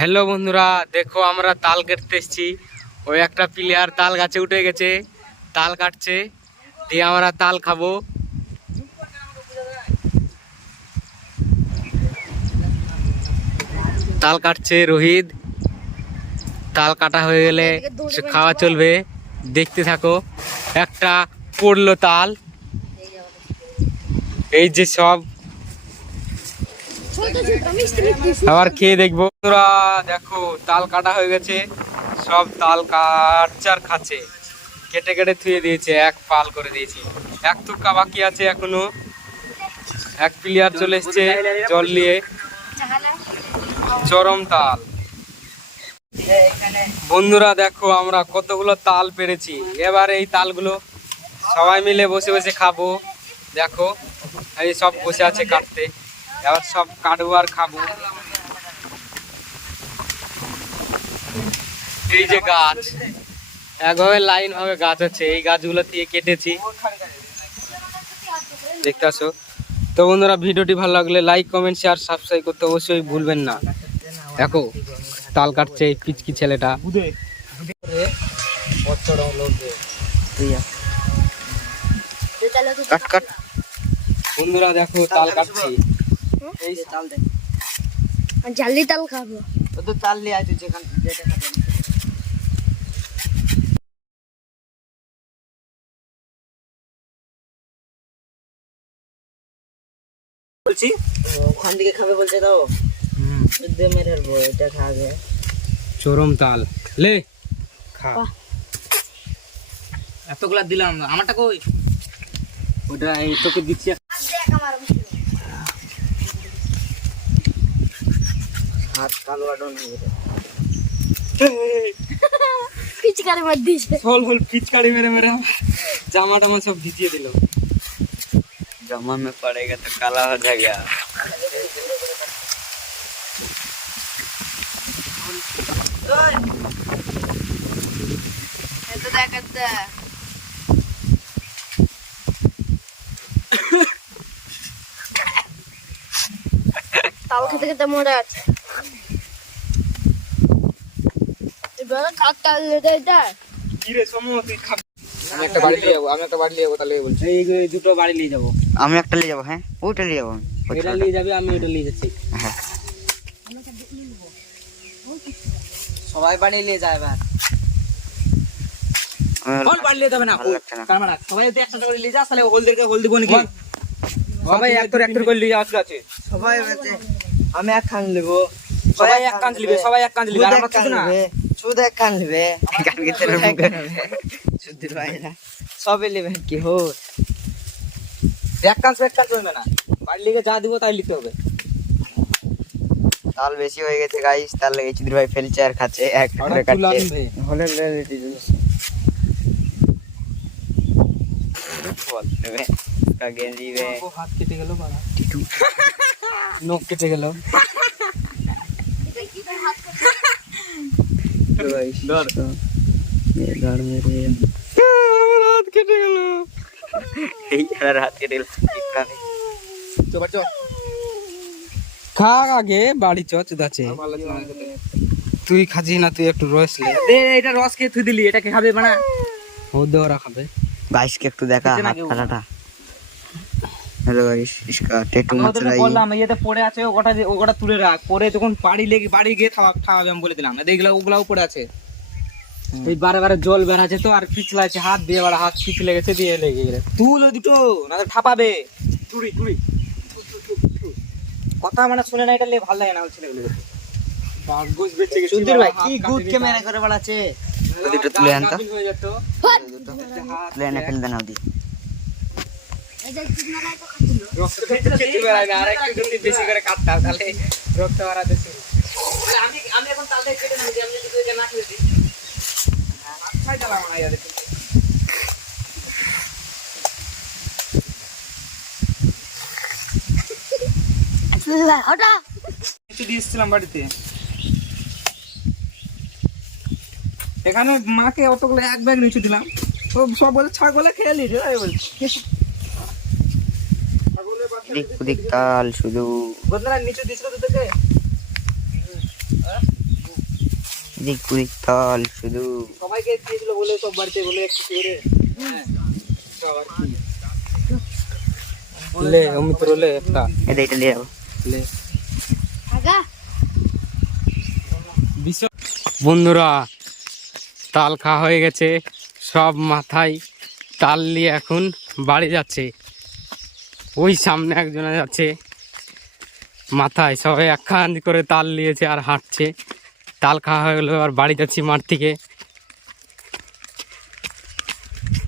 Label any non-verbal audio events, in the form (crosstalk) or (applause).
Hello বন্ধুরা দেখো আমরা তাল কাটতে এসেছি। ওই একটা প্লেয়ার তাল গাছে উঠে গেছে তাল কাটছে দিয়ে আমরা তাল খাব। তাল কাটছে রোহিত। তাল কাটা হয়ে গেলে খাওয়া চলবে। দেখতে থাকো একটা পড়ল তাল। এই যে সব। আবার খেয়ে দেখব। বন্ধুরা, দেখো, তাল কাটা হয়ে গেছে। সব তাল কাটছে আর খাচ্ছে। কেটে কেটে থুয়ে দিয়েছে, এক পাল করে দিয়েছি। এক টুকা বাকি আছে এখনও। এক প্লেয়ার চলে এসছে জল নিয়ে। চরম তাল। বন্ধুরা, দেখো, আমরা কতগুলো তাল পেরেছি। এবার এই তালগুলো সবাই মিলে বসে বসে খাব। দেখো, এই সব বসে আছে কাটতে। এবার সব কাটবো আর খাব। এই যে গাছ একভাবে লাইন ভাবে গাছ আছে এই গাছগুলো দিয়ে কেটেছি। দেখতে আসো তো বন্ধুরা ভিডিওটি ভালো লাগলে লাইক কমেন্ট শেয়ার সাবস্ক্রাইব করতে অবশ্যই ভুলবেন না। দেখো তাল কাটছে এই পিচকি ছেলেটা। বন্ধুরা দেখো তাল কাটছি। এই তাল দে। জালি তাল খাব। তো তাল লিয়ে আছে যেখান বলছি? ওখান থেকে খাবে বলছে তো দে মেরে বই এটা খাবে চরম তাল। লে খা। এতগুলা দিলাম আমারটা কই? ওটা এই তোকে দিচ্ছি। হাত কালো আডন হয়ে পিচকারি মার দিয়েছে ফল ফল পিচকারি মেরে মেরে। জামা টামা সব ভিজিয়ে দিল। जमा में पड़ेगा तो काला हो जाएगा এটা দেখাতে তাল খেতে খেতে মরে আছে এবার কাকটা লেটে এটা কি রে সমু তুই খা আমি একটা বাড়ি নিয়ে যাব আমি একটা বাড়ি নিয়ে যাব তাহলে বলছি। এই এই দুটো বাড়ি নিয়ে যাব। আমি একটা নিয়ে যাব হ্যাঁ? ওইটা নিয়ে যাব। এটা নিয়ে যাবে আমি ওটা নিয়ে যাচ্ছি। হ্যাঁ। সবাই বাড়ি নিয়ে যায় এবার। ফল বাড়ি নিয়ে যাবে না? ভালো লাগছে সবাই যদি করে নিয়ে যাস তাহলে হলদেরকে হল দিব নাকি? সবাই এক করে এক করে করে নিয়ে যাওয়া আছে। সবাই আমি এক খান নেব। সবাই এক কাঁচ লিবে সবাই এক কাঁচ লিবে আর আমরা কিছু না। শুধু এক কান তেল সুধীর ভাইরা সবে নেবেন কি হো এক কাঁচ এক না। বাড়ি লিগে যা দিব তাই লিখতে হবে। তাল বেশি হয়ে গেছে গাইস তার লেগে সুধীর ভাই ফেলছে আর খাচ্ছে এক করে কাটছে। হলে হাত কেটে গেল (laughs) নখ কেটে গেল। আমার হাত কেটে গেল। এই ছাড়ার হাত কেটে গেল চো আগে বাড়ি চ তুই খাজি না তুই একটু রস লে। এটা রস তুই দিলি এটা কে খাবে ও খাবে। একটু দেখা হাত হ্যালো গাইস ইসকা টেটু বললাম পড়ে আছে ওটা ওটা তুলে রাখ। পরে তখন বাড়ি লেগে বাড়ি গিয়ে খাওয়া খাওয়াবে আমি বলে দিলাম। দেখলাম ওগুলাও পড়ে আছে। এই বারে বারে জল বের আছে তো আর পিছলাইছে হাত দিয়ে বারে হাত পিছলে গেছে দিয়ে লেগে গেলে তুল ওই দুটো না তো ঠাপাবে চুড়ি চুড়ি কথা মানে শুনে না এটা লে ভালো লাগে না ওই ছেলেগুলো বাগস বেঁচে গেছে সুধীর ভাই কি গুদ কে মেরে করে বাড়াচ্ছে? দুটো তুলে আনতা। তুলে এনে ফেল দেন দি। এটা কি না তো খাচ্ছিল রক্ত খেতে বেড়ায় না আর একটু যদি বেশি করে কাটতাম তাহলে রক্ত বাড়াতে আমি আমি এখন তালটা কেটে না আমি যদি না খেতে আচ্ছা এখানে মাকে অতগুলো এক ব্যাগ নিচু দিলাম ও সব বলে ছাগলে খেয়ে নিয়েছে শুধু দিছিল এদিক কুড়ির তাল শুধু সবাইকে দিয়েছিল বলে সব বাড়িতে বলে একটু করে কি। লে একটা। এটা এটা নিয়ে যাব লে। বন্ধুরা তাল খাওয়া হয়ে গেছে। সব মাথায় তাল নিয়ে এখন বাড়ি যাচ্ছে। ওই সামনে একজনে যাচ্ছে। মাথায় সবাই একখান করে তাল নিয়েছে আর হাঁটছে। তাল খাওয়া হয়ে গেলো আর বাড়ি যাচ্ছি মাঠ থেকে।